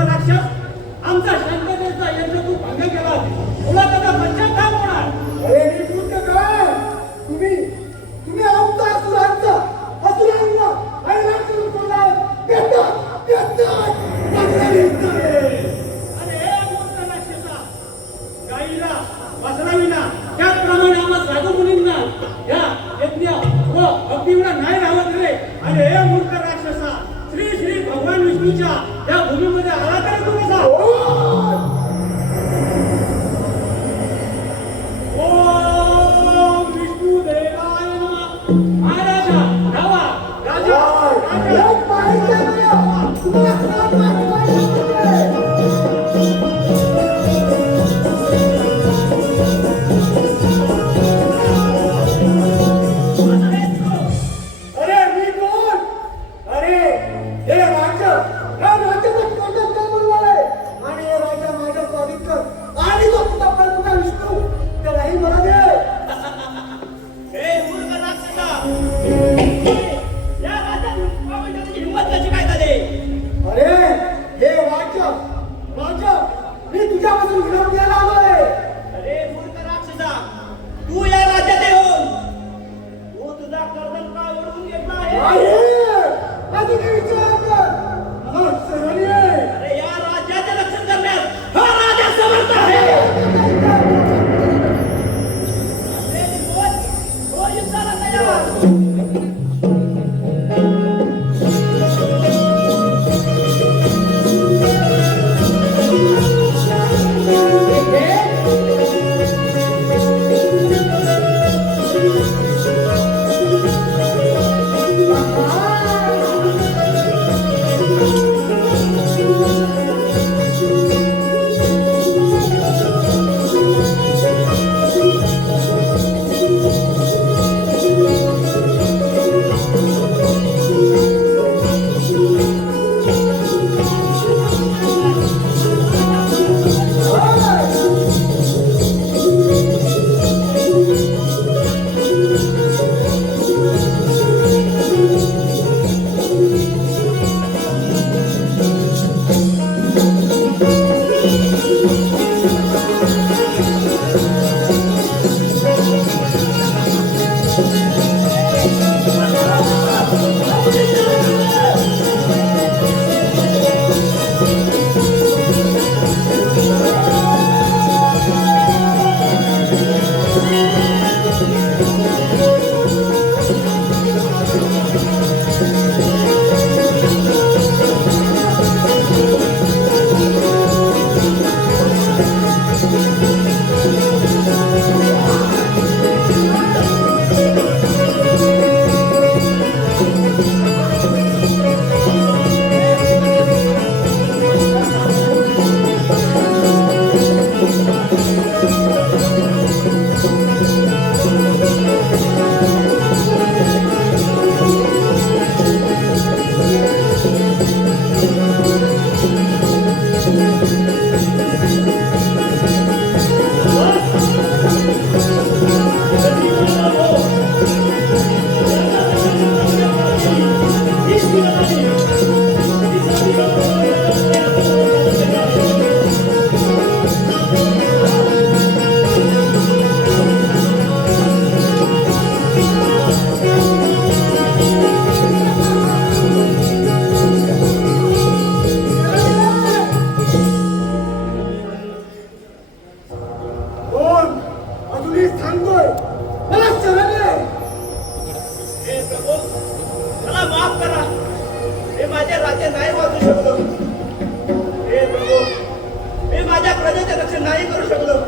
来来停 मला माफ करा. राजे नाही शकलो. हे माझ्या प्रजेचे रक्षण नाही करू शकलो.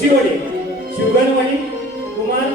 कृषीवडी शिवगणमणी कुमार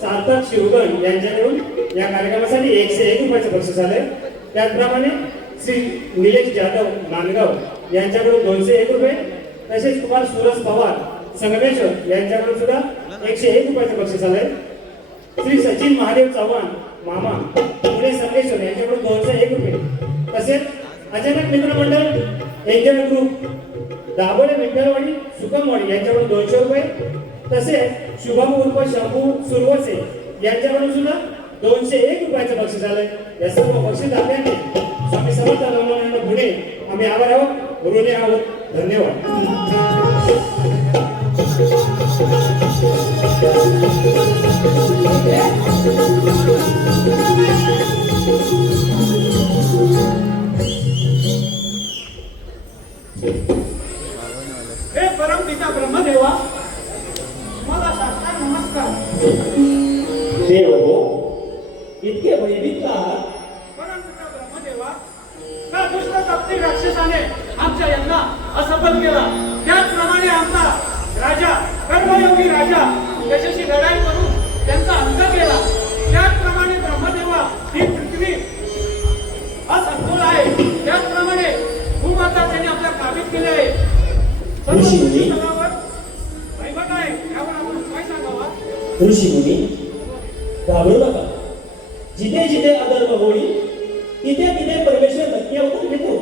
सार्थक शिवगण यांच्याकडून या कार्यक्रमासाठी एकशे एक रुपयाचं बक्षीस आलंय त्याचप्रमाणे श्री निलेश जाधव नांदगाव यांच्याकडून दोनशे एक रुपये तसेच कुमार सुरज पवार संगमेश्वर यांच्याकडून सुद्धा एकशे एक रुपयाचं बक्षीस आलंय श्री सचिन महादेव चव्हाण मामा पुणे संगमेश्वर यांच्याकडून दोनशे एक रुपये. तसेच अचानक मित्रमंडळ एंजल ग्रुप दाभोळे विठ्ठलवाडी सुकमवाडी यांच्याकडून दोनशे रुपये. तसेच शुभम उर्फ शंभू सुरवसे यांच्याकडून सुद्धा दोनशे एक रुपयाचं बक्षीस आलंय. या सर्व बक्षीस दात्यांनी स्वामी समर्थ रामानंद पुणे आम्ही आभार आहोत. ऋणी आहोत. धन्यवाद. हे परमपिता ब्रह्मदेवा मला साष्टांग नमस्कार. देव हो इतके का आहात. परमपिता ब्रह्मदेवा त्या दुष्ट कपटी राक्षसाने आमच्या यंदा असफल केला? त्याचप्रमाणे आमचा राजा कर्मयोगी राजा त्याच्याशी लढाई करून त्यांचा अंत केला. सांगावा? ऋषी मुनी घाबरू नका. जिथे जिथे अधर्म होईल तिथे तिथे परमेश्वर नक्की अवतार घेतो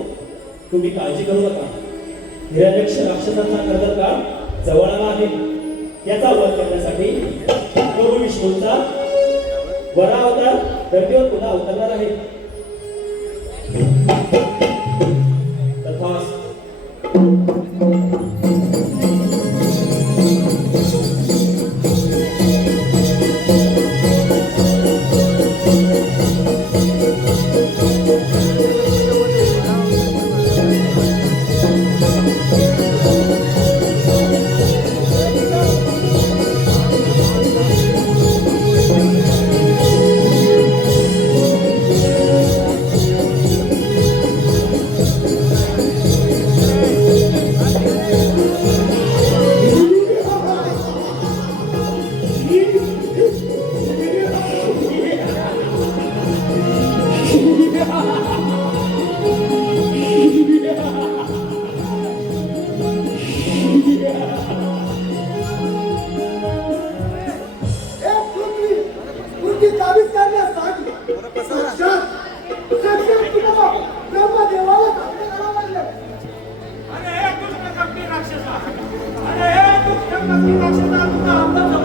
तुम्ही काळजी करू नका. निरपेक्ष राक्षसाचा कर्दर काळ जवळ आला आहे. याचा वध करण्यासाठी प्रभू विष्णूंचा वरा अवतार धर्तीवर पुन्हा अवतरणार आहे. Gerçekten bu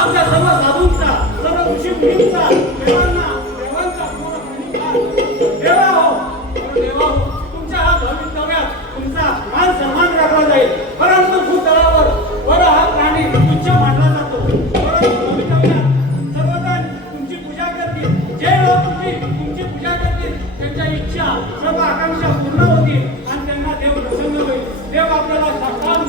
आमच्या सर्व साधूंचा सर्व ऋषी मुलींचा देवांचा हो, देवा हो तुमच्या हा धार्मिक तुमचा मान सन्मान राखला जाईल. परंतु भूतलावर वर हा प्राणी तुच्छ मानला तुमची पूजा करतील. जे तुम्ही तुमची पूजा करतील. त्यांच्या इच्छा सर्व आकांक्षा पूर्ण होतील आणि त्यांना देव प्रसन्न होईल. देव आपल्याला साकार